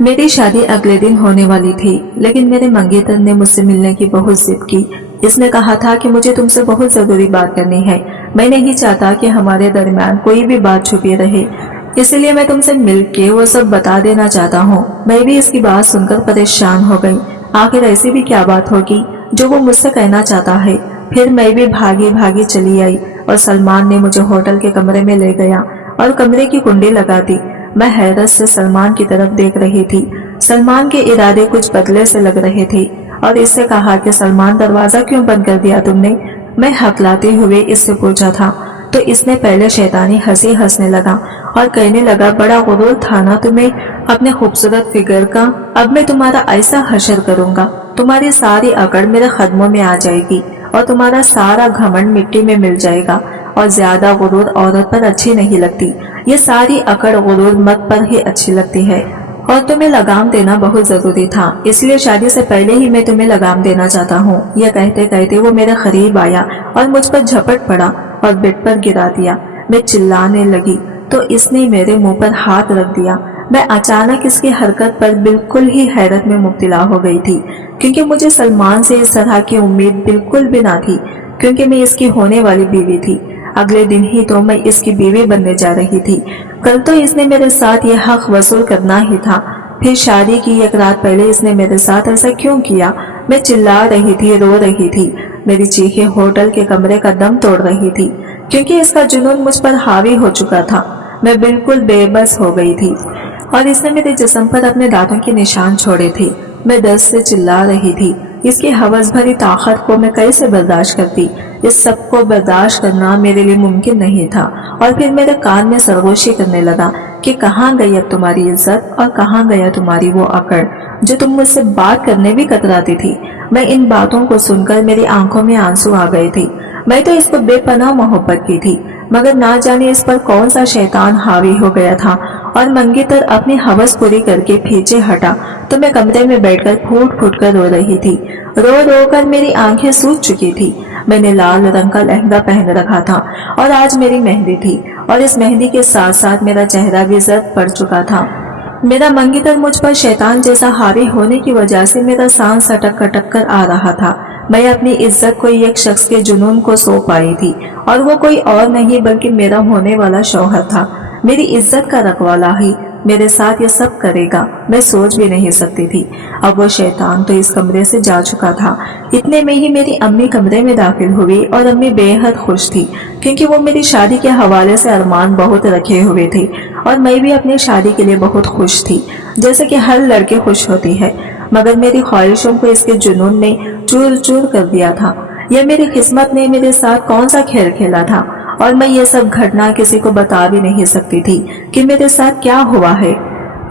मेरी शादी अगले दिन होने वाली थी, लेकिन मेरे मंगेतर ने मुझसे मिलने की बहुत जिद की। इसने कहा था कि मुझे तुमसे बहुत जरूरी बात करनी है। मैं नहीं चाहता कि हमारे दरमियान कोई भी बात छुपी रहे, इसलिए मैं तुमसे मिलके वो सब बता देना चाहता हूँ। मैं भी इसकी बात सुनकर परेशान हो गई। आखिर ऐसी भी क्या बात होगी जो वो मुझसे कहना चाहता है। फिर मैं भी भागी भागी चली आई और सलमान ने मुझे होटल के कमरे में ले गया और कमरे की कुंडी लगा दी। मैं हैरत से सलमान की तरफ देख रही थी। सलमान के इरादे कुछ बदले से लग रहे थे और इससे कहा कि सलमान, दरवाजा क्यों बंद कर दिया तुमने? मैं हकलाते हुए इससे पूछा था तो इसने पहले शैतानी हंसी हंसने लगा और कहने लगा, बड़ा गुरूर था ना तुम्हें अपने खूबसूरत फिगर का। अब मैं तुम्हारा ऐसा हशर करूंगा, तुम्हारी सारी अकड़ मेरे कदमों में आ जाएगी और तुम्हारा सारा घमंड मिट्टी में मिल जाएगा। और ज्यादा गुरूर औरत पर अच्छी नहीं लगती, ये सारी अकड़ गुरूर मर्द पर ही अच्छी लगती है। और तुम्हें लगाम देना बहुत जरूरी था, इसलिए शादी से पहले ही मैं तुम्हें लगाम देना चाहता हूँ। यह कहते कहते वो मेरे करीब आया और मुझ पर झपट पड़ा और बेड पर गिरा दिया। मैं चिल्लाने लगी तो इसने मेरे मुंह पर हाथ रख दिया। मैं अचानक इसकी हरकत पर बिल्कुल ही हैरत में मुब्तला हो गई थी, क्योंकि मुझे सलमान से इस तरह की उम्मीद बिल्कुल भी ना थी, क्योंकि मैं इसकी होने वाली बीवी थी। अगले दिन ही तो मैं इसकी बीवी बनने जा रही थी। कल तो इसने मेरे साथ यह हक वसूल करना ही था। फिर शादी की एक रात पहले इसने मेरे साथ ऐसा क्यों किया? मैं चिल्ला रही थी, रो रही थी। मेरी चीखें होटल के कमरे का दम तोड़ रही थी, क्योंकि इसका जुनून मुझ पर हावी हो चुका था। मैं बिल्कुल बेबस हो गई थी और इसने मेरे जिस्म पर अपने दांतों के निशान छोड़े थे। मैं दर्द से चिल्ला रही थी। इसकी हवस भरी ताकत को मैं कैसे बर्दाश्त करती? इस सब को बर्दाश्त करना मेरे लिए मुमकिन नहीं था। और फिर मेरे कान में सरगोशी करने लगा कि कहाँ गई अब तुम्हारी इज्जत और कहाँ गया तुम्हारी वो अकड़ जो तुम मुझसे बात करने भी कतराती थी। मैं इन बातों को सुनकर मेरी आंखों में आंसू आ गए थे। मैं तो इसको बेपनाह मोहब्बत की थी, मगर ना जाने इस पर कौन सा शैतान हावी हो गया था और मंगेतर अपनी हवस पूरी करके पीछे हटा तो मैं कमरे में बैठकर फूट फूट कर रो रही थी। रो रो कर मेरी आंखें सूज चुकी थी। मैंने लाल रंग का लहंगा पहन रखा था और आज मेरी मेहंदी थी और इस मेहंदी के साथ साथ मेरा चेहरा भी जर्द पड़ चुका था। मेरा मंगेतर मुझ पर शैतान जैसा हावी होने की वजह से मेरा सांस अटक अटक कर आ रहा था। मैं अपनी इज्जत कोई एक शख्स के जुनून को सौंप आई थी और वो कोई और नहीं बल्कि मेरा होने वाला शौहर था। मेरी इज्जत का रखवाला ही मेरे साथ ये सब करेगा, मैं सोच भी नहीं सकती थी। अब वो शैतान तो इस कमरे से जा चुका था। इतने में ही मेरी अम्मी कमरे में दाखिल हुई और अम्मी बेहद खुश थी, क्योंकि वो मेरी शादी के हवाले से अरमान बहुत रखे हुए थे और मैं भी अपनी शादी के लिए बहुत खुश थी, जैसे कि हर लड़के खुश होती है। मगर मेरी ख्वाहिशों को इसके जुनून ने चूर चूर कर दिया था। यह मेरी किस्मत ने मेरे साथ कौन सा खेल खेला था और मैं ये सब घटना किसी को बता भी नहीं सकती थी कि मेरे साथ क्या हुआ है।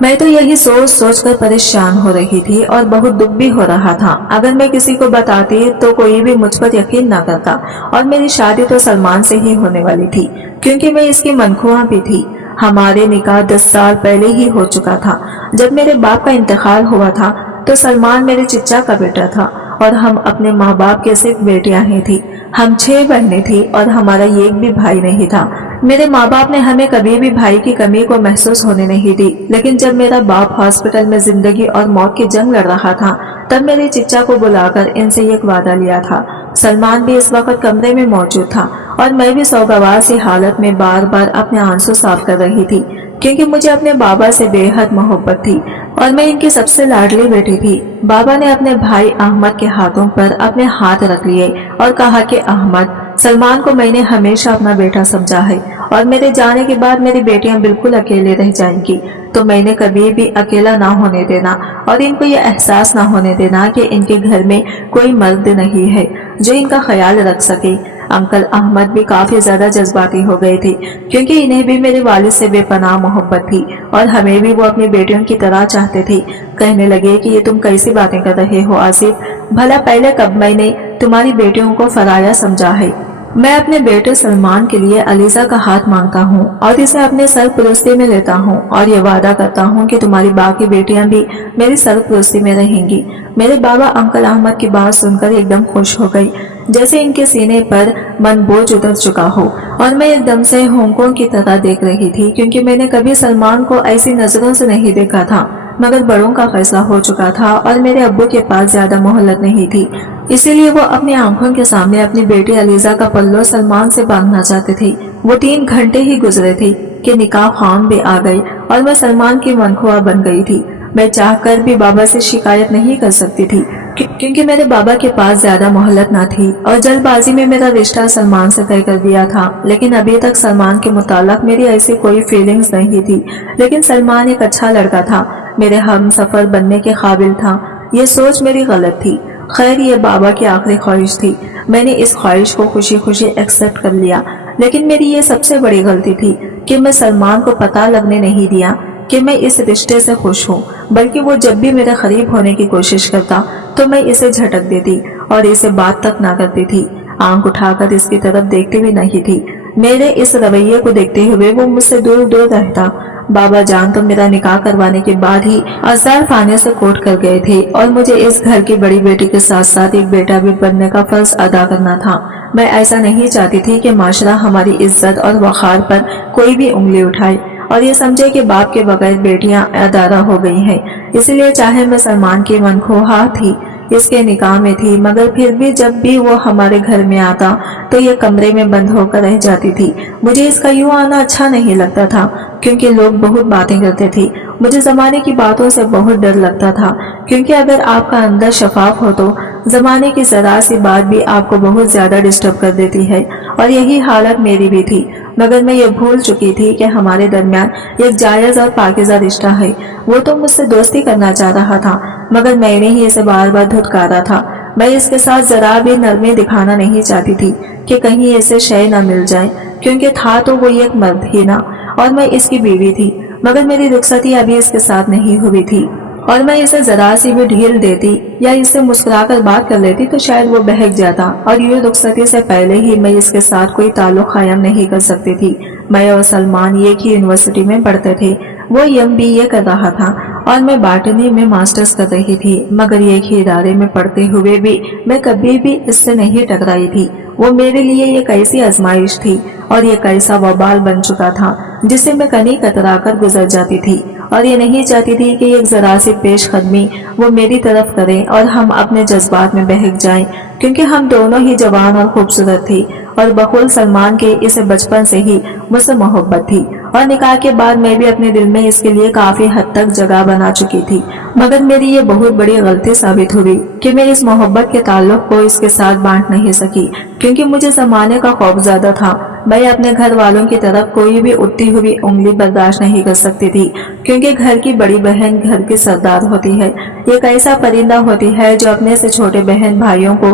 मैं तो यही सोच सोच कर परेशान हो रही थी और बहुत दुख भी हो रहा था। अगर मैं किसी को बताती तो कोई भी मुझ पर यकीन न करता और मेरी शादी तो सलमान से ही होने वाली थी, क्योंकि मैं इसकी मनखुआ भी थी। हमारे निकाह 10 साल पहले ही हो चुका था। जब मेरे बाप का इंतकाल हुआ था तो सलमान मेरे चिच्चा का बेटा था और हम अपने माँ बाप के सिर्फ बेटियां ही थी। हम 6 बहनें थी और हमारा एक भी भाई नहीं था। मेरे माँ बाप ने हमें कभी भी भाई की कमी को महसूस होने नहीं दी, लेकिन जब मेरा बाप हॉस्पिटल में जिंदगी और मौत की जंग लड़ रहा था तब मेरे चिच्चा को बुलाकर इनसे एक वादा लिया था। सलमान भी इस वक्त कमरे में मौजूद था और मैं भी सौगवार सी हालत में बार बार अपने आंसू साफ कर रही थी, क्योंकि मुझे अपने बाबा से बेहद मोहब्बत थी और मैं इनकी सबसे लाडली बेटी थी। बाबा ने अपने भाई अहमद के हाथों पर अपने हाथ रख लिए और कहा कि अहमद, सलमान को मैंने हमेशा अपना बेटा समझा है और मेरे जाने के बाद मेरी बेटियां बिल्कुल अकेले रह जाएंगी, तो मैंने कभी भी अकेला ना होने देना और इनको ये एहसास ना होने देना कि इनके घर में कोई मर्द नहीं है जो इनका ख्याल रख सके। अंकल अहमद भी काफी ज्यादा जज्बाती हो गए थे, क्योंकि इन्हें भी मेरे वालिद से बेपनाह मोहब्बत थी और हमें भी वो अपनी बेटियों की तरह चाहते थे। कहने लगे कि ये तुम कैसी बातें कर रहे हो आसिफ, भला पहले कब मैंने तुम्हारी बेटियों को फराया समझा है? मैं अपने बेटे सलमान के लिए अलीजा का हाथ मांगता हूँ और इसे अपने सरपरस्ती में लेता हूँ और ये वादा करता हूँ कि तुम्हारी बाकी बेटियां भी मेरी सरपरस्ती में रहेंगी। मेरे बाबा अंकल अहमद की बात सुनकर एकदम खुश हो गई। जैसे इनके सीने पर मन बोझ उतर चुका हो। और मैं एकदम से हांगकांग की तरह देख रही थी, क्योंकि मैंने कभी सलमान को ऐसी नजरों से नहीं देखा था। मगर बड़ों का फैसला हो चुका था और मेरे अब्बू के पास ज्यादा मोहलत नहीं थी, इसीलिए वो अपनी आंखों के सामने अपनी बेटी अलीजा का पल्लो सलमान से बांधना चाहते थे। वो 3 घंटे ही गुजरे थे कि निकाह खाम भी आ गई और मैं सलमान की मनखुआ बन गई थी। मैं चाहकर भी बाबा से शिकायत नहीं कर सकती थी, क्योंकि मेरे बाबा के पास ज्यादा मोहलत न थी और जल्दबाजी में मेरा रिश्ता सलमान से तय कर दिया था। लेकिन अभी तक सलमान के मुताल्लिक मेरी ऐसी कोई फीलिंग्स नहीं थी। लेकिन सलमान एक अच्छा लड़का था, मेरे हम सफर बनने के काबिल था। ये सोच मेरी गलत थी। खैर, ये बाबा की आखिरी ख्वाहिश थी। मैंने इस ख्वाहिश को खुशी खुशी एक्सेप्ट कर लिया। लेकिन मेरी ये सबसे बड़ी गलती थी कि मैं सलमान को पता लगने नहीं दिया कि मैं इस रिश्ते से खुश हूँ, बल्कि वो जब भी मेरे करीब होने की कोशिश करता तो मैं इसे झटक देती और इसे बात तक ना करती थी। आंख उठाकर इसकी तरफ देखती भी नहीं थी। मेरे इस रवैये को देखते हुए वो मुझसे दूर दूर रहता। बाबा जान तो मेरा निकाह करवाने के बाद ही आजार खाने से कोर्ट कर गए थे और मुझे इस घर की बड़ी बेटी के साथ साथ एक बेटा भी बनने का फर्ज अदा करना था। मैं ऐसा नहीं चाहती थी कि माशरा हमारी इज्जत और वखार पर कोई भी उंगली उठाए और ये समझे कि बाप के बगैर बेटियां अदारा हो गई हैं। इसलिए चाहे मैं सलमान की मनखोहा थी, इसके निकाह में थी, मगर फिर भी जब भी वो हमारे घर में आता तो ये कमरे में बंद होकर रह जाती थी। मुझे इसका यूं आना अच्छा नहीं लगता था, क्योंकि लोग बहुत बातें करते थे। मुझे जमाने की बातों से बहुत डर लगता था, क्योंकि अगर आपका अंदर शफाफ हो तो जमाने की जरा सी बात भी आपको बहुत ज्यादा डिस्टर्ब कर देती है। और यही हालत मेरी भी थी। मगर मैं ये भूल चुकी थी कि हमारे दरमियान एक जायज और पाकीज़ा रिश्ता है। वो तो मुझसे दोस्ती करना चाह रहा था, मगर मैंने ही इसे बार बार धुतकारा था। मैं इसके साथ जरा भी नरमी दिखाना नहीं चाहती थी कि कहीं इसे शय न मिल जाए, क्योंकि था तो वो एक मर्द ही ना और मैं इसकी बीवी थी। मगर मेरी रुखसती अभी इसके साथ नहीं हुई थी और मैं इसे जरा सी भी ढील देती या इससे मुस्कुराकर बात कर लेती तो शायद वो बहक जाता और यूं रुखसती से पहले ही मैं इसके साथ कोई ताल्लुक कायम नहीं कर सकती थी। मैं और सलमान एक ही यूनिवर्सिटी में पढ़ते थे। वो MBA कर रहा था और मैं बॉटनी में मास्टर्स कर रही थी, मगर एक ही इदारे में पढ़ते हुए भी मैं कभी भी इससे नहीं टकराई थी। वो मेरे लिए एक ऐसी आजमाइश थी और एक ऐसा वबाल बन चुका था जिसे मैं कनी कतरा कर गुजर जाती थी और ये नहीं चाहती थी कि एक जरा सी पेश कदमी वो मेरी तरफ करें और हम अपने जज्बात में बहक जाएं, क्योंकि हम दोनों ही जवान और खूबसूरत थी और बखुल सलमान के इसे बचपन से ही मुझसे मोहब्बत थी और निकाह के बाद मैं भी अपने दिल में इसके लिए काफी हद तक जगह बना चुकी थी। मगर मेरी ये बहुत बड़ी गलती साबित हुई कि मैं इस मोहब्बत के ताल्लुक को इसके साथ बांट नहीं सकी, क्योंकि मुझे जमाने का खौफ ज्यादा था। मैं अपने घर वालों की तरफ कोई भी उठती हुई उंगली बर्दाश्त नहीं कर सकती थी, क्योंकि घर की बड़ी बहन घर की सरदार होती है। एक ऐसा परिंदा होती है जो अपने से छोटे बहन भाइयों को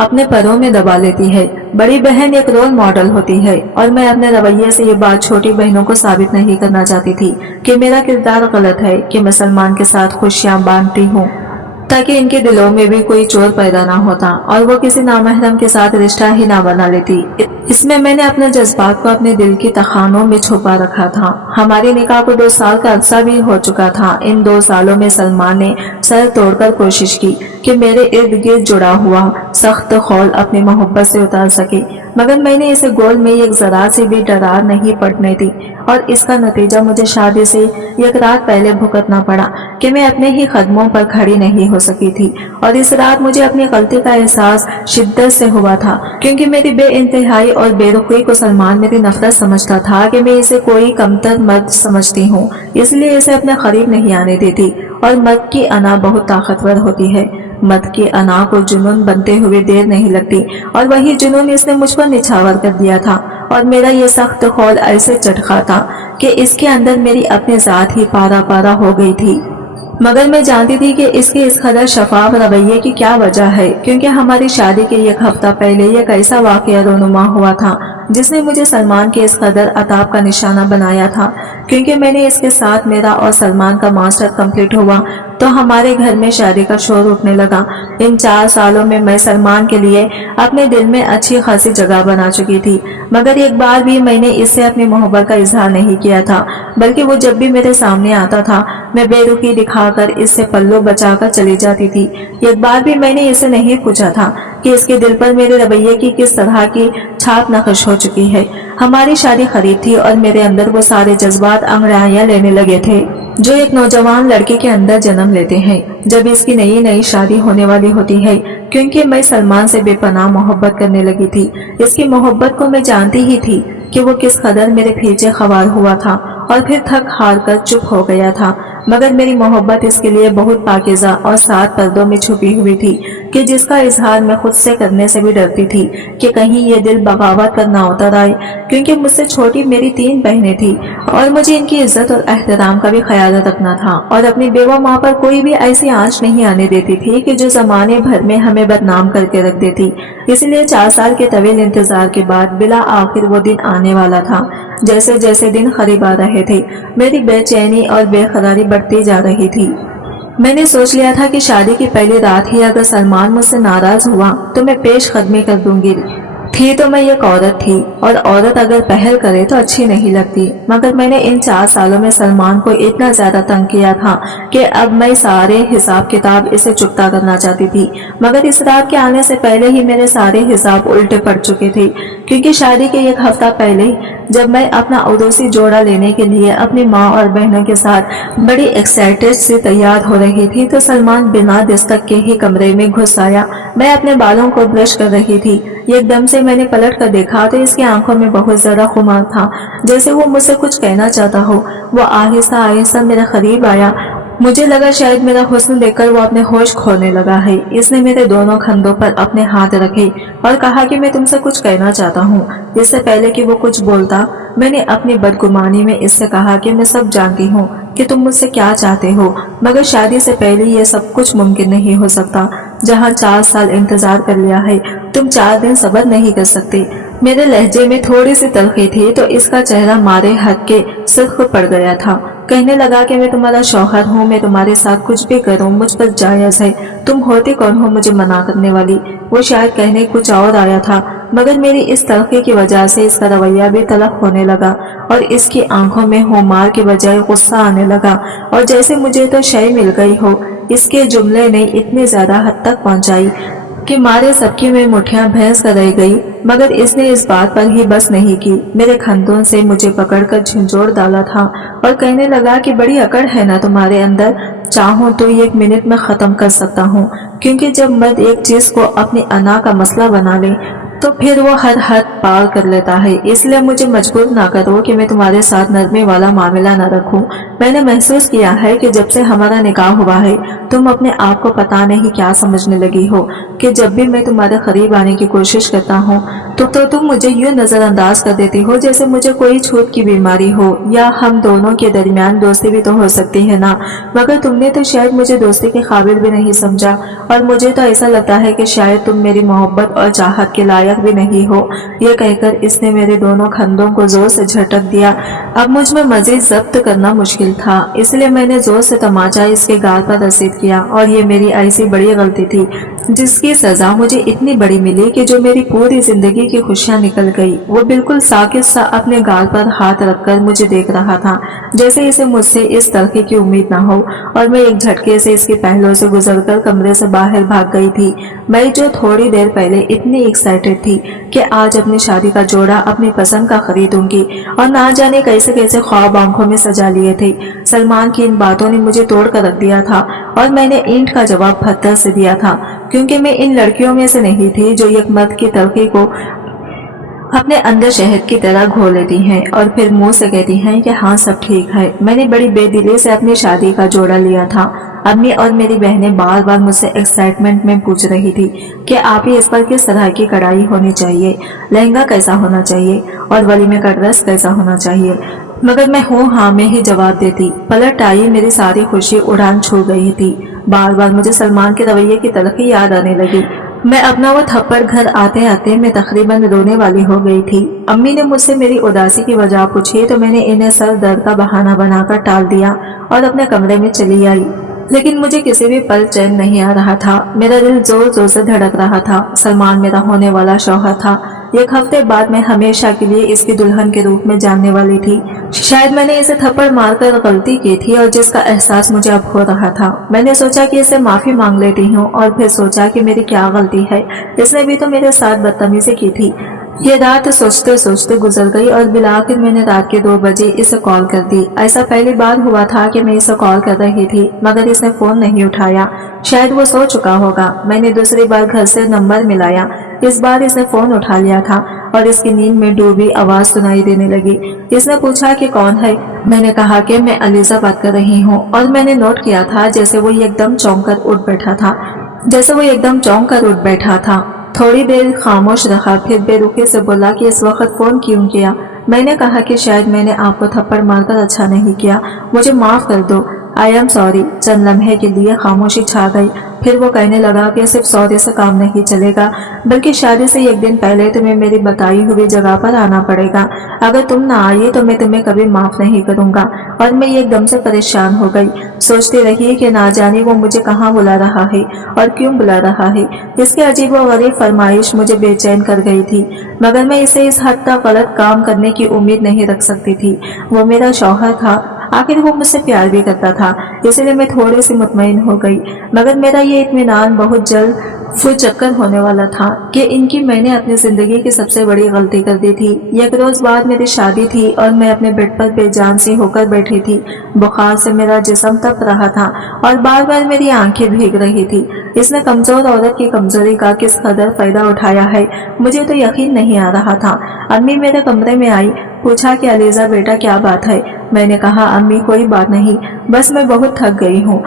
अपने परों में दबा लेती है। बड़ी बहन एक रोल मॉडल होती है और मैं अपने रवैये से ये बात छोटी बहनों को साबित नहीं करना चाहती थी कि मेरा किरदार गलत है, कि मैं सलमान के साथ खुशियां बांटती हूँ ताकि इनके दिलों में भी कोई चोर पैदा ना होता और वो किसी नामहरम के साथ रिश्ता ही ना बना लेती। इसमें मैंने अपने जज्बात को अपने दिल की तखानों में छुपा रखा था। हमारे निकाह को 2 साल का अरसा भी हो चुका था। इन 2 सालों में सलमान ने सर तोड़कर कोशिश की कि मेरे इर्द गिर्द जुड़ा हुआ सख्त खौल अपनी मोहब्बत से उतार सके, मगर मैंने इसे गोल में एक जरा सी भी दरार नहीं पड़ने दी और इसका नतीजा मुझे शादी से एक रात पहले भुगतना पड़ा कि मैं अपने ही कदमों पर खड़ी नहीं हो सकी थी। और इस रात मुझे अपनी गलती का एहसास शिद्दत से हुआ था, क्योंकि मेरी बेइंतहाई और बेरुखी को सलमान मेरी नफरत समझता था कि मैं इसे कोई कमतर मर्द समझती हूँ, इसलिए इसे अपने करीब नहीं आने देती। और मर्द की अना बहुत ताकतवर होती है। मर्द की अना को जुनून बनते हुए देर नहीं लगती और वही जुनून इसने मुझ पर निछावर कर दिया था और मेरा ये सख्त खौल ऐसे चटका था कि इसके अंदर मेरी अपनी जात ही पारा पारा हो गई थी। मगर मैं जानती थी कि इसके इस कदर शफाफ रवैये की क्या वजह है, क्योंकि हमारी शादी के 1 हफ्ता पहले एक ऐसा वाकया रोनुमा हुआ था जिसने मुझे सलमान के इस कदर अताब का निशाना बनाया था। क्योंकि मैंने इसके साथ मेरा और सलमान का मास्टर कंप्लीट हुआ तो हमारे घर में शादी का शोर उठने लगा। इन 4 सालों में मैं सलमान के लिए अपने दिल में अच्छी खासी जगह बना चुकी थी, मगर एक बार भी मैंने इससे अपनी मोहब्बत का इजहार नहीं किया था, बल्कि वो जब भी मेरे सामने आता था मैं बेरुखी दिखाकर इससे पल्लू बचाकर चली जाती थी। एक बार भी मैंने इसे नहीं पूछा था कि इसके दिल पर मेरे रवैये की किस तरह की छाप नक्श हो चुकी है। हमारी शादी करीब थी और मेरे अंदर वो सारे जज्बात अंगड़ाइयां लेने लगे थे जो एक नौजवान लड़के के अंदर जन्म लेते हैं जब इसकी नई नई शादी होने वाली होती है। क्योंकि मैं सलमान से बेपनाह मोहब्बत करने लगी थी। इसकी मोहब्बत को मैं जानती ही थी कि वो किस कदर मेरे पीछे खवार हुआ था और फिर थक हार कर चुप हो गया था। मगर मेरी मोहब्बत इसके लिए बहुत पाकीज़ा और 7 पर्दों में छुपी हुई थी कि जिसका इजहार मैं खुद से करने से भी डरती थी कि कहीं ये दिल बगावत पर ना उतर आए। क्योंकि मुझसे छोटी मेरी 3 बहनें थी और मुझे इनकी इज्जत और एहतराम का भी ख्याल रखना था और अपनी बेवा माँ पर कोई भी ऐसी आंच नहीं आने देती थी कि जो जमाने भर में हमें बदनाम करके रख देती। इसलिए 4 साल के तवील इंतजार के बाद बिला आखिर वो दिन आने वाला था। जैसे जैसे दिन करीब आ रहे थे मेरी बेचैनी और बेकरारी बढ़ती जा रही थी। मैंने सोच लिया था कि शादी की पहली रात ही अगर सलमान मुझसे नाराज हुआ तो मैं पेश कदमी कर दूंगी। थी तो मैं एक औरत थी और औरत अगर पहल करे तो अच्छी नहीं लगती। मगर मैंने इन 4 सालों में सलमान को इतना ज्यादा तंग किया था कि अब मैं सारे हिसाब किताब इसे चुकता करना चाहती थी। मगर इस रात के आने से पहले ही मेरे सारे हिसाब उल्टे पड़ चुके थे। क्योंकि शादी के 1 हफ्ता पहले जब मैं अपना उर्दूसी जोड़ा लेने के लिए अपनी माँ और बहनों के साथ बड़ी एक्साइटेड से तैयार हो रही थी तो सलमान बिना दस्तक के ही कमरे में घुस आया। मैं अपने बालों को ब्रश कर रही थी। एकदम से मैंने पलट कर देखा तो इसकी आंखों में बहुत ज्यादा खुमार था, जैसे वो मुझसे कुछ कहना चाहता हो। वो आहिस्ता आहिस्ता मेरे करीब आया। मुझे लगा शायद मेरा हुस्न देखकर वो अपने होश खोने लगा है। इसने मेरे दोनों कंधों पर अपने हाथ रखे और कहा कि मैं तुमसे कुछ कहना चाहता हूँ। इससे पहले कि वो कुछ बोलता मैंने अपनी बदगुमानी में इससे कहा कि मैं सब जानती हूँ कि तुम मुझसे क्या चाहते हो, मगर शादी से पहले ये सब कुछ मुमकिन नहीं हो सकता। जहाँ 4 साल इंतजार कर लिया है तुम 4 दिन सब्र नहीं कर सकते। मेरे लहजे में थोड़ी सी तलखी थी तो इसका चेहरा मारे हक के सुर्ख पड़ गया था। कहने लगा कि मैं तुम्हारा शौहर हूँ, मैं तुम्हारे साथ कुछ भी करूँ मुझ पर जायज है। तुम होती कौन हो मुझे मना करने वाली। वो शायद कहने कुछ और आया था मगर मेरी इस तलखी की वजह से इसका रवैया भी तलख होने लगा और इसकी आंखों में होमार के बजाय गुस्सा आने लगा और जैसे मुझे तो शय मिल गई हो। इसके जुमले ने इतनी ज्यादा हद तक पहुंचाई कि मारे सबकी में मुठ्ठियां भैंस कर रह गई। मगर इसने इस बात पर ही बस नहीं की, मेरे खंधों से मुझे पकड़कर झंझोड़ डाला था और कहने लगा कि बड़ी अकड़ है ना तुम्हारे अंदर, चाहूं तो 1 मिनट में खत्म कर सकता हूँ। क्योंकि जब मर्द एक चीज को अपनी अना का मसला बना ले तो फिर वो हर हद पार कर लेता है। इसलिए मुझे मजबूर ना करो कि मैं तुम्हारे साथ नरमी वाला मामला न रखूं। मैंने महसूस किया है कि जब से हमारा निकाह हुआ है तुम अपने आप को पता नहीं क्या समझने लगी हो कि जब भी मैं तुम्हारे करीब आने की कोशिश करता हूँ तो तुम मुझे यूं नजरअंदाज कर देती हो जैसे मुझे कोई छूत की बीमारी हो या हम दोनों के दरमियान दोस्ती भी तो हो सकती है ना। मगर तुमने तो शायद मुझे दोस्ती के काबिल भी नहीं समझा और मुझे तो ऐसा लगता है कि शायद तुम मेरी मोहब्बत और चाहत के लायक भी नहीं हो। यह कहकर इसने मेरे दोनों कंधों को जोर से झटक दिया। अब मुझ में मजीद जब्त करना मुश्किल था, इसलिए मैंने जोर से तमाचा इसके गाल पर रसीद किया और ये मेरी ऐसी बड़ी गलती थी जिसकी सजा मुझे इतनी बड़ी मिली कि जो मेरी पूरी जिंदगी की खुशियां निकल गई। वो बिल्कुल साकित सा अपने गाल पर हाथ रखकर मुझे देख रहा था जैसे इसे मुझसे इस तलखी की उम्मीद न हो और मैं एक झटके से इसके पहलों से गुजरकर कमरे से बाहर भाग गई थी। मैं जो थोड़ी देर पहले इतनी एक्साइटेड थी कि आज अपनी शादी का जोड़ा अपनी पसंद का खरीदूंगी और ना जाने कैसे कैसे ख्वाब आंखों में सजा लिए थे। सलमान की इन बातों ने मुझे तोड़ कर रख दिया था और मैंने ईंट का जवाब पत्थर से दिया था। क्योंकि मैं इन लड़कियों में से नहीं थी जो एक मर्द की तलखी को अपने अंदर शहद की तरह घोल लेती हैं और फिर मुंह से कहती हैं कि हाँ सब ठीक है। मैंने बड़ी बेदिली से अपनी शादी का जोड़ा लिया था। अम्मी और मेरी बहनें बार बार मुझसे एक्साइटमेंट में पूछ रही थी कि आप ही इस पर किस तरह की कढ़ाई होनी चाहिए, लहंगा कैसा होना चाहिए और वलीमे का ड्रेस कैसा होना चाहिए। मगर मैं हूँ हाँ में ही जवाब देती। पलट आई मेरी सारी खुशी उड़ान छू गई थी। बार बार मुझे सलमान के रवैये की तलखी याद आने लगी। मैं अपना वो थप्पड़ घर आते आते मैं तकरीबन रोने वाली हो गई थी। अम्मी ने मुझसे मेरी उदासी की वजह पूछी तो मैंने इन्हें सर दर्द का बहाना बनाकर टाल दिया और अपने कमरे में चली आई। लेकिन मुझे किसी भी पल चैन नहीं आ रहा था। मेरा दिल जोर जोर से धड़क रहा था। सलमान मेरा होने वाला शौहर था। एक हफ्ते बाद मैं हमेशा के लिए इसकी दुल्हन के रूप में जानने वाली थी। शायद मैंने इसे थप्पड़ मारकर गलती की थी और जिसका एहसास मुझे अब हो रहा था। मैंने सोचा कि इसे माफी मांग लेती हूँ और फिर सोचा कि मेरी क्या गलती है, इसने भी तो मेरे साथ बदतमीजी की थी। ये रात सोचते सोचते गुजर गई और बिलाखिर मैंने रात के 2 बजे इसे कॉल कर दी। ऐसा पहली बार हुआ था कि मैं इसे कॉल कर रही थी मगर इसने फोन नहीं उठाया। शायद वो सो चुका होगा। मैंने दूसरी बार घर से नंबर मिलाया। इस बार इसने फोन उठा लिया था और इसकी नींद में डूबी आवाज सुनाई देने लगी। इसने पूछा कि कौन है। मैंने कहा कि मैं अलीजा बात कर रही हूँ और मैंने नोट किया था जैसे वो एकदम चौंक कर उठ बैठा था। थोड़ी देर खामोश रहा, फिर बेरुखी से बोला कि इस वक्त फोन क्यों किया। मैंने कहा कि शायद मैंने आपको थप्पड़ मारकर अच्छा नहीं किया, मुझे माफ कर दो। I am sorry. चंद लम्हे के लिए खामोशी छा गई। फिर वो कहने लगा कि सिर्फ सॉरी से काम नहीं चलेगा, बल्कि शादी से 1 दिन पहले तुम्हें मेरी बताई हुई जगह पर आना पड़ेगा। अगर तुम ना आई तो मैं तुम्हें कभी माफ नहीं करूंगा। और मैं एकदम से परेशान हो गई। सोचती रही कि ना जाने वो मुझे कहाँ बुला रहा है और क्यों बुला रहा है। इसकी अजीब व गरीब फरमाइश मुझे बेचैन कर गई थी, मगर मैं इसे इस हद तक गलत काम करने की उम्मीद नहीं रख सकती थी। वो मेरा शौहर था, आखिर वो मुझसे प्यार भी करता था, इसलिए मैं थोड़ी सी मुतमईन हो गई। मगर मेरा ये इत्मीनान बहुत जल्द चक्कर होने वाला था कि इनकी मैंने अपनी जिंदगी की सबसे बड़ी गलती कर दी थी। 1 रोज बाद मेरी शादी थी और मैं अपने बेड पर बेजान सी होकर बैठी थी। बुखार से मेरा जिस्म तप रहा था और बार बार मेरी आंखें भीग रही थी। इसने कमजोर औरत की कमजोरी का किस कदर फायदा उठाया है, मुझे तो यकीन नहीं आ रहा था। अम्मी मेरे कमरे में आई, पूछा कि अलीजा बेटा क्या बात है। मैंने कहा अम्मी कोई बात नहीं, बस मैं बहुत थक गई हूँ,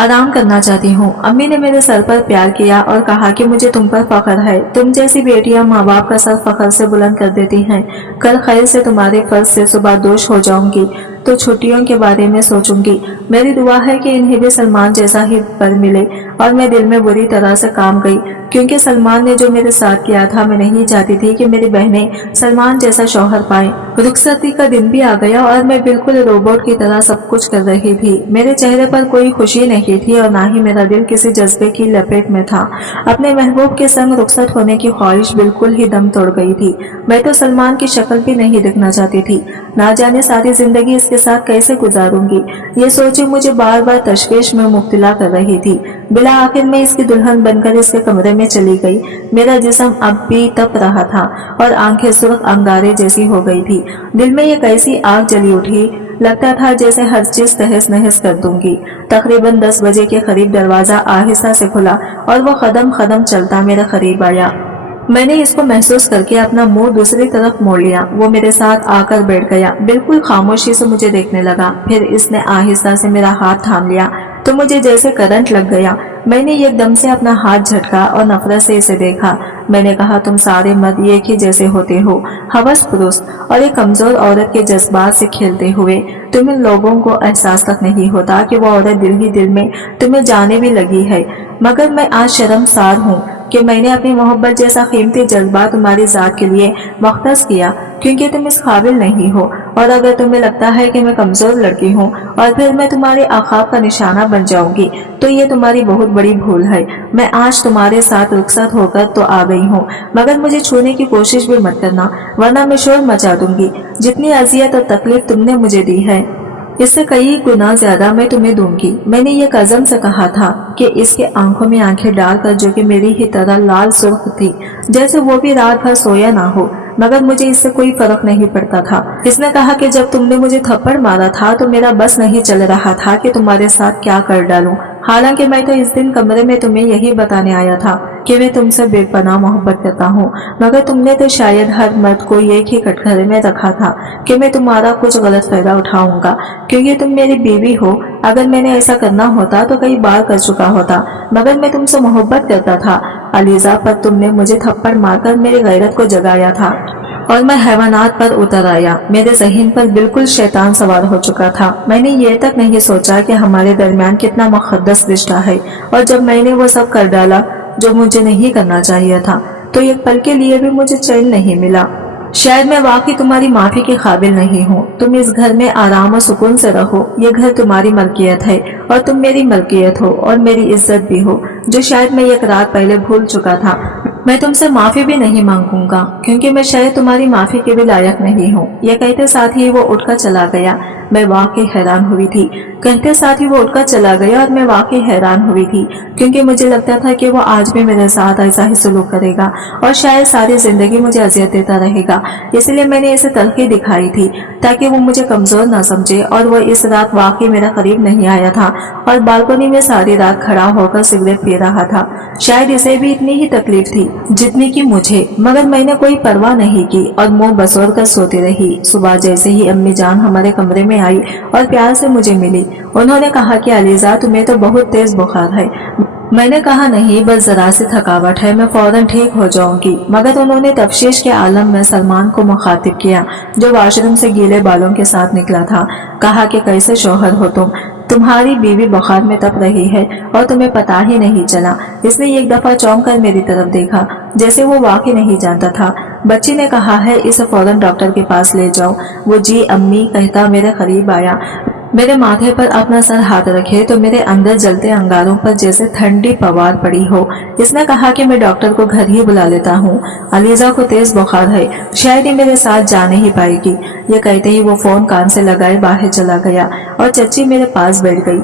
आराम करना चाहती हूँ। अम्मी ने मेरे सर पर प्यार किया और कहा कि मुझे तुम पर फख्र है। तुम जैसी बेटियां माँ बाप का सर फख्र से बुलंद कर देती हैं। कल खैर से तुम्हारे फर्ज से सुबह दोष हो जाऊंगी तो छुट्टियों के बारे में सोचूंगी। मेरी दुआ है कि इन्हें भी सलमान जैसा ही बर मिले। और मैं दिल में बुरी तरह से काम गई, क्योंकि सलमान ने जो मेरे साथ किया था, मैं नहीं चाहती थी कि मेरी बहनें सलमान जैसा शौहर पाएं। रुखसती का दिन भी आ गया और मैं बिल्कुल रोबोट की तरह सब कुछ कर रही थी। मेरे चेहरे पर कोई खुशी नहीं थी और ना ही मेरा दिल किसी जज्बे की लपेट में था। अपने महबूब के संग रुखसत होने की ख्वाहिश बिल्कुल ही दम तोड़ गई थी। मैं तो सलमान की शक्ल भी नहीं दिखना चाहती थी। ना जाने सारी जिंदगी इसके साथ कैसे गुजारूंगी, ये सोचे मुझे बार बार तशवीश में मुब्तला कर रही थी। बिला आखिर में इसकी दुल्हन बनकर इसके कमरे में चली गई। मेरा जिस्म अब भी तप रहा था और आंखें सुर्ख अंगारे जैसी हो गई थी। दिल में एक ऐसी आग जली उठी, लगता था जैसे हर चीज तहस नहस कर दूंगी। तकरीबन 10 बजे के करीब दरवाजा आहिस्ता से खुला और वो कदम कदम चलता मेरे करीब आया। मैंने इसको महसूस करके अपना मुंह दूसरी तरफ मोड़ लिया। वो मेरे साथ आकर बैठ गया, बिल्कुल खामोशी से मुझे देखने लगा। फिर इसने आहिस्ता से मेरा हाथ थाम लिया तो मुझे जैसे करंट लग गया। मैंने एकदम से अपना हाथ झटका और नफरत से इसे देखा। मैंने कहा तुम सारे मर्द एक ही जैसे होते हो, हवस पुरुष और एक कमजोर औरत के जज्बात से खेलते हुए। तुम इन लोगों को एहसास तक नहीं होता कि वो औरत दिल ही दिल में तुम्हें जाने भी लगी है। मगर मैं आज शर्मसार हूँ कि मैंने अपनी मोहब्बत जैसा कीमती जज्बा तुम्हारी जात के लिए मुख्तस किया, क्योंकि तुम इस काबिल नहीं हो। और अगर तुम्हें लगता है कि मैं कमजोर लड़की हूँ और फिर मैं तुम्हारे आखाब का निशाना बन जाऊंगी, तो ये तुम्हारी बहुत बड़ी भूल है। मैं आज तुम्हारे साथ रुखसत होकर तो आ गई हूँ, मगर मुझे छूने की कोशिश भी मत करना, वरना मैं शोर मचा दूंगी। जितनी अजियत और तकलीफ तुमने मुझे दी है, इससे कई गुना ज्यादा मैं तुम्हें दूंगी। मैंने ये कसम से कहा था कि इसके आंखों में आंखें डालकर, जो कि मेरी ही तरह लाल सुर्ख थी, जैसे वो भी रात भर सोया ना हो, मगर मुझे इससे कोई फर्क नहीं पड़ता था। इसने कहा कि जब तुमने मुझे थप्पड़ मारा था तो मेरा बस नहीं चल रहा था कि तुम्हारे साथ क्या कर डालूं। हालांकि मैं तो इस दिन कमरे में तुम्हें यही बताने आया था कि मैं तुमसे बेपनाह मोहब्बत करता हूँ, मगर तुमने तो शायद हर मर्द को एक ही कटघरे में रखा था कि मैं तुम्हारा कुछ गलत फायदा उठाऊंगा, क्योंकि तुम मेरी बीवी हो। अगर मैंने ऐसा करना होता तो कई बार कर चुका होता, मगर मैं तुमसे मोहब्बत करता था अलीजा। पर तुमने मुझे थप्पड़ मारकर मेरी गैरत को जगाया था और मैं हैवानात पर उतर आया। मेरे ज़हन पर बिल्कुल शैतान सवार हो चुका था। मैंने ये तक नहीं सोचा कि हमारे दरमियान कितना मुक़द्दस रिश्ता है, और जब मैंने वो सब कर डाला जो मुझे नहीं करना चाहिए था, तो एक पल के लिए भी मुझे चैन नहीं मिला। शायद मैं वाकई तुम्हारी माफी के काबिल नहीं हूँ। तुम इस घर में आराम और सुकून से रहो। ये घर तुम्हारी मलकियत है और तुम मेरी मलकियत हो और मेरी इज्जत भी हो, जो शायद मैं एक रात पहले भूल चुका था। मैं तुमसे माफी भी नहीं मांगूंगा क्योंकि मैं शायद तुम्हारी माफी के भी लायक नहीं हूँ। यह कहते साथ ही वो उठकर चला गया। मैं वाकई हैरान हुई थी। कहते साथ ही वो उठकर चला गया और मैं वाकई हैरान हुई थी क्योंकि मुझे लगता था कि वो आज भी मेरे साथ ऐसा ही सलूक करेगा और शायद सारी जिंदगी मुझे अजियत देता रहेगा। इसलिए मैंने इसे तलखी दिखाई थी ताकि वो मुझे कमजोर ना समझे। और वो इस रात वाकई मेरे करीब नहीं आया था और बालकनी में सारी रात खड़ा होकर सिगरेट पी रहा था। शायद इसे भी इतनी ही तकलीफ थी जितनी की मुझे, मगर मैंने कोई परवाह नहीं की और मुंह बसोर कर सोती रही। सुबह जैसे ही अम्मी जान हमारे कमरे में आई और प्यार से मुझे मिली, उन्होंने कहा कि अलीजा तुम्हें तो बहुत तेज बुखार है। मैंने कहा नहीं, बस जरा सी थकावट है, मैं फौरन ठीक हो जाऊंगी। मगर उन्होंने तफ्शीश के आलम में सलमान को मुखातिब किया जो वॉशरूम से गीले बालों के साथ निकला था। कहा कि कैसे शौहर हो तुम, तुम्हारी बीवी बुखार में तप रही है और तुम्हें पता ही नहीं चला। इसने एक दफा चौंक कर मेरी तरफ देखा जैसे वो वाकई नहीं जानता था। बच्ची ने कहा है इसे फौरन डॉक्टर के पास ले जाओ। वो जी अम्मी कहता मेरे करीब आया, मेरे माथे पर अपना सर हाथ रखे तो मेरे अंदर जलते अंगारों पर जैसे ठंडी पवार पड़ी हो। इसने कहा कि मैं डॉक्टर को घर ही बुला लेता हूँ, अलीजा को तेज बुखार है, शायद ही मेरे साथ जा नहीं पाएगी। ये कहते ही वो फोन कान से लगाए बाहर चला गया और चच्ची मेरे पास बैठ गई।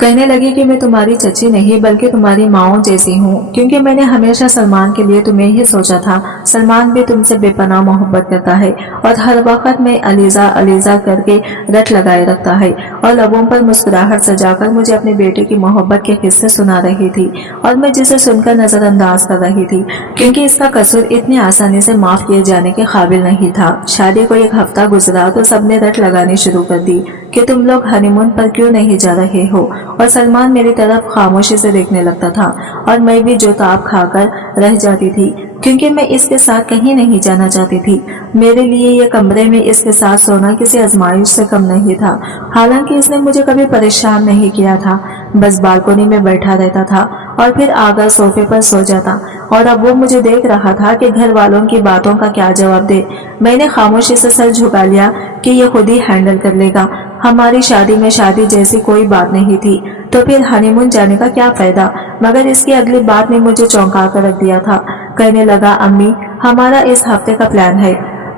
कहने लगी कि मैं तुम्हारी चच्ची नहीं बल्कि तुम्हारी माओ जैसी हूँ क्योंकि मैंने हमेशा सलमान के लिए तुम्हें ही सोचा था। सलमान भी तुमसे बेपनाह मोहब्बत करता है और हर वक्त में अलीजा अलीजा करके रट लगाए रखता है और लबों पर मुस्कुराहट सजाकर मुझे अपने बेटे की मोहब्बत के किस्से सुना रही थी और मैं जिसे सुनकर नजरअंदाज कर रही थी क्योंकि इसका कसूर इतनी आसानी से माफ किए जाने के काबिल नहीं था। शादी को एक हफ्ता गुजरा तो सबने रट लगानी शुरू कर दी कि तुम लोग हनीमून पर क्यों नहीं जा रहे हो, और सलमान मेरी तरफ खामोशी से देखने लगता था और मैं भी जो ताप खाकर रह जाती थी क्योंकि मैं इसके साथ कहीं नहीं जाना चाहती थी। मेरे लिए ये कमरे में इसके साथ सोना किसी आजमाइश से कम नहीं था। हालांकि इसने मुझे कभी परेशान नहीं किया था, बस बालकनी में बैठा रहता था और फिर आकर सोफे पर सो जाता और अब वो मुझे देख रहा था कि घर वालों की बातों का क्या जवाब दे। मैंने खामोशी से सर झुका लिया कि ये खुद ही हैंडल कर लेगा। हमारी शादी में शादी जैसी कोई बात नहीं थी तो फिर हनीमून जाने का क्या फायदा। मगर इसकी अगली बात ने मुझे चौंका कर रख दिया था। कहने लगा अम्मी हमारा इस हफ्ते का प्लान है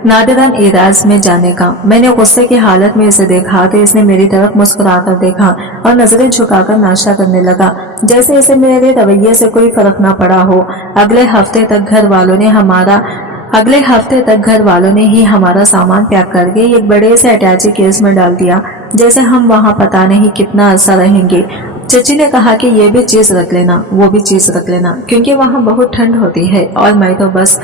नादिरन इराज में जाने का। मैंने गुस्से की हालत में इसे देखा तो इसने मेरी तरफ मुस्कुरा कर देखा और नजरें झुकाकर नाश्ता करने लगा जैसे इसे मेरे रवैये से कोई फर्क ना पड़ा हो। अगले हफ्ते तक घर वालों ने ही हमारा सामान पैक करके एक बड़े से अटैची केस में डाल दिया जैसे हम वहाँ पता नहीं कितना अरसा रहेंगे। चची ने कहा कि ये भी चीज रख लेना, वो भी चीज रख लेना क्योंकि वहाँ बहुत ठंड होती है। और मैं तो बस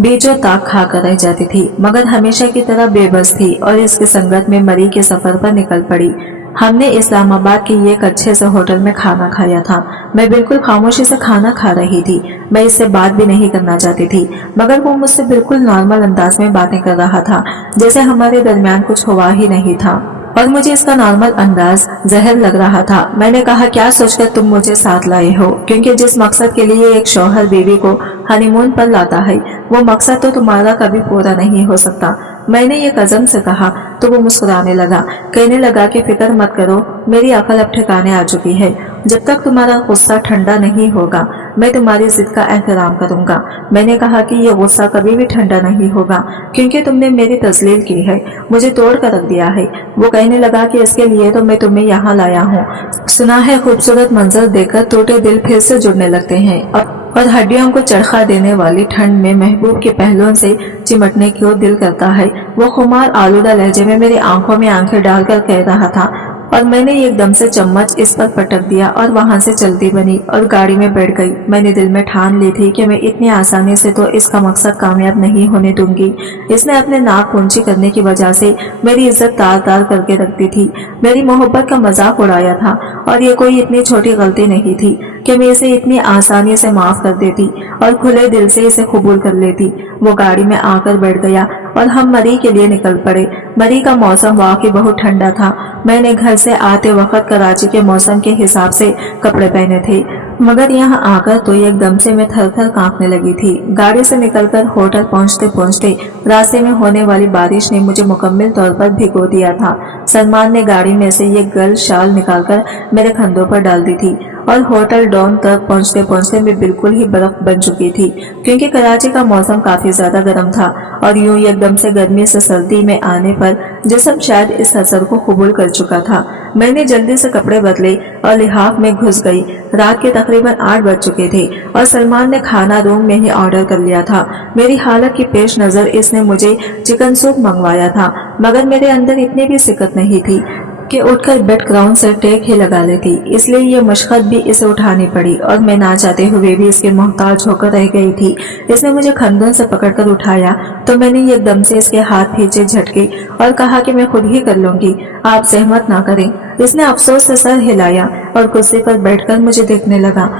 बीचों ताक खा कर रह जाती थी मगर हमेशा की तरह बेबस थी और इसकी संगत में मरी के सफर पर निकल पड़ी। हमने इस्लामाबाद के एक अच्छे से होटल में खाना खाया था। मैं बिल्कुल खामोशी से खाना खा रही थी। मैं इससे बात भी नहीं करना चाहती थी मगर वो मुझसे बिल्कुल नॉर्मल अंदाज में बातें कर रहा था जैसे हमारे दरमियान कुछ हुआ ही नहीं था और मुझे इसका नॉर्मल अंदाज जहर लग रहा था। मैंने कहा क्या सोचकर तुम मुझे साथ लाए हो, क्योंकि जिस मकसद के लिए एक शौहर बीवी को हनीमून पर लाता है वो मकसद तो तुम्हारा कभी पूरा नहीं हो सकता। मैंने ये कज़म से कहा तो वो मुस्कुराने लगा। कहने लगा कि फिक्र मत करो, मेरी अकल अब ठिकाने आ चुकी है। जब तक तुम्हारा गुस्सा ठंडा नहीं होगा मैं तुम्हारी जिद का एहतराम करूंगा। मैंने कहा कि ये गुस्सा कभी भी ठंडा नहीं होगा क्योंकि तुमने मेरी तस्लील की है, मुझे तोड़ कर रख दिया है। वो कहने लगा कि इसके लिए तो मैं तुम्हें यहाँ लाया हूँ। सुना है खूबसूरत मंजर देखकर टूटे दिल फिर से जुड़ने लगते हैं और हड्डियों को चरखा देने वाली ठंड में महबूब के पहलुओं से चिमटने को दिल करता है। वो खुमार आलूदा लहजे में मेरी आंखों में आंखें डालकर कह रहा था और मैंने एकदम से चम्मच इस पर पटक दिया और वहां से चलती बनी और गाड़ी में बैठ गई। मैंने दिल में ठान ली थी कि मैं इतनी आसानी से तो इसका मकसद कामयाब नहीं होने दूंगी। इसने अपने नाक ऊंची करने की वजह से मेरी इज्जत तार तार करके रख दी थी, मेरी मोहब्बत का मजाक उड़ाया था और ये कोई इतनी छोटी गलती नहीं थी कि मैं इसे इतनी आसानी से माफ कर देती और खुले दिल से इसे कबूल कर लेती। वो गाड़ी में आकर बैठ गया और हम मरी के लिए निकल पड़े। मरी का मौसम वाकई बहुत ठंडा था। मैंने घर से आते वक्त कराची के मौसम के हिसाब से कपड़े पहने थे मगर यहाँ आकर तो एकदम से मैं थर थर कांपने लगी थी। गाड़ी से निकलकर होटल पहुँचते पहुँचते रास्ते में होने वाली बारिश ने मुझे मुकम्मल तौर पर भिगो दिया था। सलमान ने गाड़ी में से ये गर्ल शाल निकालकर मेरे कंधों पर डाल दी थी और होटल डॉन तक पहुंचते पहुंचते मैं बिल्कुल ही बर्फ बन चुकी थी, क्योंकि कराची का मौसम काफी ज्यादा गर्म था और यूं ही एकदम से गर्मी से सर्दी में आने पर जिस्म शायद इस असर को कबूल कर चुका था। मैंने जल्दी से कपड़े बदले और लिहाफ में घुस गई। रात के तकरीबन 8 बज चुके थे और सलमान ने खाना रूम में ही ऑर्डर कर लिया था। मेरी हालत की पेश नजर इसने मुझे चिकन सूप मंगवाया था, मगर मेरे अंदर इतनी भी सिकत नहीं थी कि उठकर बेड ग्राउंड से टेक ही लगा लेती, इसलिए ये मशक्कत भी इसे उठानी पड़ी और मैं ना चाहते हुए भी इसके मोहताज होकर रह गई थी। इसने मुझे खंदन से पकड़कर उठाया तो मैंने एकदम से इसके हाथ खींचे झटके और कहा कि मैं खुद ही कर लूंगी, आप सहमत ना करें। इसने अफसोस से सर हिलाया और कुर्सी पर बैठकर मुझे देखने लगा।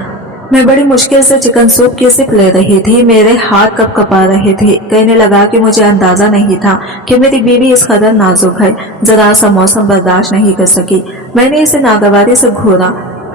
मैं बड़ी मुश्किल से चिकन सूप की सिप ले रही थी, मेरे हाथ कप कपा रहे थे। कहने लगा कि मुझे अंदाजा नहीं था कि मेरी बीवी इस कदर नाजुक है, जरा सा मौसम बर्दाश्त नहीं कर सकी। मैंने इसे नागवारी से घूरा।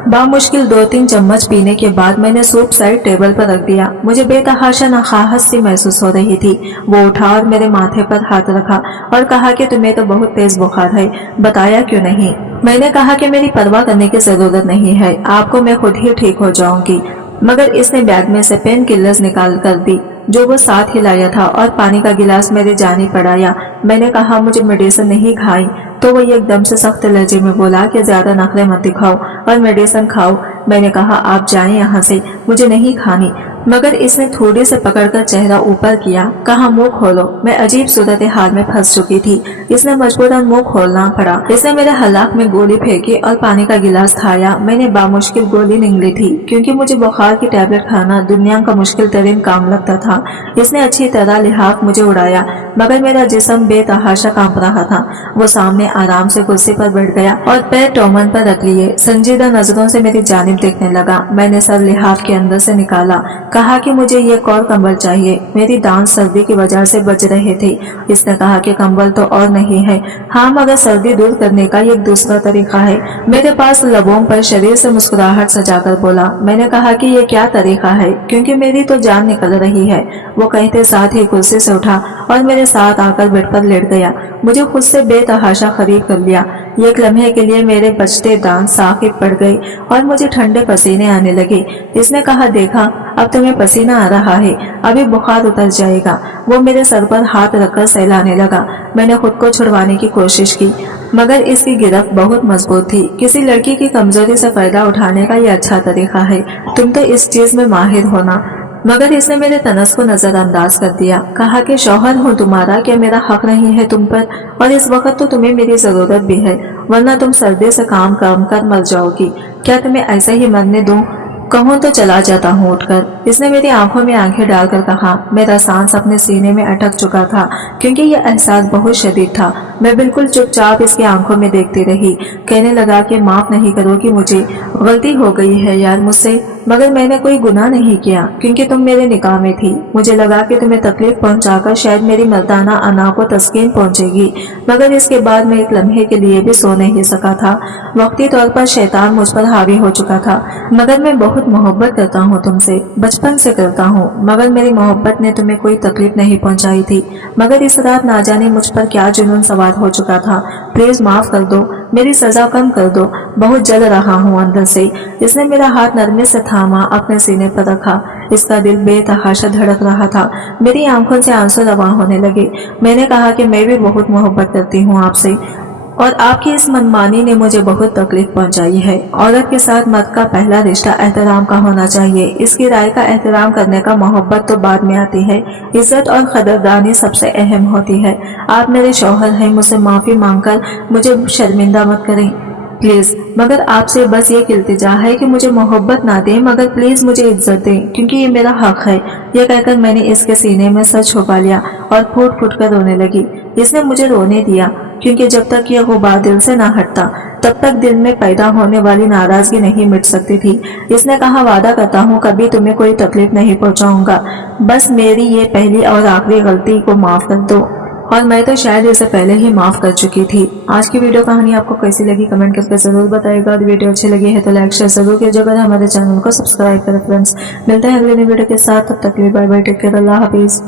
बामुश्किल 2-3 चम्मच पीने के बाद मैंने सूप साइड टेबल पर रख दिया। मुझे बेतहाशा नखाहत सी महसूस हो रही थी। वो उठा और मेरे माथे पर हाथ रखा और कहा कि तुम्हें तो बहुत तेज बुखार है, बताया क्यों नहीं। मैंने कहा कि मेरी परवाह करने की जरूरत नहीं है, आपको मैं खुद ही ठीक हो जाऊंगी। मगर इसने बैग में से पेन किलर्स निकाल कर दी जो वो साथ ही लाया था और पानी का गिलास मेरे जानी पड़ाया। मैंने कहा मुझे मेडिसिन नहीं खाई तो वो एकदम से सख्त लहजे में बोला कि ज्यादा नखरे मत दिखाओ और मेडिसिन खाओ। मैंने कहा आप जाएं यहाँ से, मुझे नहीं खानी। मगर इसने थोड़ी से पकड़कर चेहरा ऊपर किया, कहा मुंह खोलो। मैं अजीब सूरत हाल में फंस चुकी थी, इसने मजबूरन मुंह खोलना पड़ा। इसने मेरे हलाक में गोली फेंकी और पानी का गिलास खाया। मैंने बामुश्किल गोली निगली थी, क्योंकि मुझे बुखार की टैबलेट खाना दुनिया का मुश्किल तरीन काम लगता था। इसने अच्छी तरह लिहाफ मुझे उड़ाया, मगर मेरा जिस्म बेतहाशा कांप रहा था। वो सामने आराम से कुर्सी पर बैठ गया और पैर टोमन पर रख लिए संजीदा नजरों से मेरी जानिब देखने लगा। मैंने सर लिहाफ के अंदर से निकाला, कहा कि मुझे ये और कंबल चाहिए, मेरी दांत सर्दी की वजह से बज रहे थे। इसने कहा कि कंबल तो और नहीं है, हाँ मगर सर्दी दूर करने का एक दूसरा तरीका है। मेरे पास लबों पर शरीर से मुस्कुराहट सजाकर बोला। मैंने कहा कि ये क्या तरीका है, क्योंकि मेरी तो जान निकल रही है। वो कहते साथ ही कुर्सी से उठा और मेरे साथ आकर बेड पर लेट गया। मुझे खुद से बेतहाशा करीब कर लिया। एक लम्हे के लिए मेरे बचते दांत साकिब पड़ गए और मुझे ठंडे पसीने आने लगे। इसने कहा देखा अब तुम्हें पसीना आ रहा है, अभी बुखार उतर जाएगा। वो मेरे सर पर हाथ रखकर सहलाने लगा। मैंने खुद को छुड़वाने की कोशिश की, मगर इसकी गिरफ्त बहुत मजबूत थी। किसी लड़की की कमजोरी से फायदा उठाने का ये अच्छा तरीका है, तुम तो इस चीज में माहिर होना। मगर इसने मेरे तनस को नजरअंदाज कर दिया। कहा कि शौहर हूँ तुम्हारा, क्या मेरा हक नहीं है तुम पर? और इस वक्त तो तुम्हें मेरी जरूरत भी है, वरना तुम सर्दी से काम कर मर जाओगी। क्या तुम्हें ऐसे ही मरने दूं? कहूँ तो चला जाता हूँ उठकर। इसने मेरी आंखों में आंखें डालकर कहा। मेरा सांस अपने सीने में अटक चुका था, क्योंकि यह एहसास बहुत शदीद था। मैं बिल्कुल चुपचाप इसकी आंखों में देखती रही। कहने लगा कि माफ नहीं करोगी मुझे, गलती हो गई है यार मुझसे, मगर मैंने कोई गुनाह नहीं किया, क्योंकि तुम मेरे निकाह में थी। मुझे लगा कि तुम्हें तकलीफ पहुंचाकर शायद मेरी मर्दाना अना को तस्कीन पहुंचेगी, मगर इसके बाद मैं एक लम्हे के लिए भी सो नहीं सका था। वक्ती तौर पर शैतान मुझ पर हावी हो चुका था। मगर मैं बहुत मोहब्बत करता हूँ तुमसे, बचपन से करता हूँ, मगर मेरी मोहब्बत ने तुम्हें कोई तकलीफ नहीं पहुंचाई थी। मगर इस रात ना जाने मुझ पर क्या जुनून सवार हो चुका था। प्लीज माफ कर दो, मेरी सजा कम कर दो, बहुत जल रहा हूँ अंदर से। इसने मेरा हाथ नरमी से थामा, अपने सीने पर रखा। इसका दिल बेतहाशा धड़क रहा था। मेरी आंखों से आंसू रवां होने लगे। मैंने कहा कि मैं भी बहुत मोहब्बत करती हूँ आपसे, और आपकी इस मनमानी ने मुझे बहुत तकलीफ पहुंचाई है। औरत के साथ मर्द का पहला रिश्ता एहतराम का होना चाहिए। इसकी राय का एहतराम करने का मोहब्बत तो बाद में आती है। इज्जत और कदरदानी सबसे अहम होती है। आप मेरे शौहर हैं, मुझसे माफी मांगकर मुझे शर्मिंदा मत करें प्लीज। मगर आपसे बस ये इल्तिजा है कि मुझे मोहब्बत ना दें, मगर प्लीज मुझे इज्जत दें, क्योंकि ये मेरा हक है। यह कहकर मैंने इसके सीने में सर छुपा लिया और फूट फूट कर रोने लगी। इसने मुझे रोने दिया, क्योंकि जब तक यह गुबार दिल से ना हटता तब तक दिल में पैदा होने वाली नाराजगी नहीं मिट सकती थी। इसने कहा वादा करता हूँ कभी तुम्हें कोई तकलीफ नहीं पहुँचाऊंगा, बस मेरी ये पहली और आखिरी गलती को माफ कर दो। और मैं तो शायद इसे पहले ही माफ कर चुकी थी। आज की वीडियो कहानी आपको कैसी लगी कमेंट करके जरूर बताइएगा। और वीडियो अच्छी लगी है तो लाइक शेयर जरूर कीजिएगा, हमारे चैनल को सब्सक्राइब करें फ्रेंड्स। मिलते हैं अगले वीडियो के साथ, तब तक के लिए बाय बाय, टेक केयर, अल्लाह हाफिज।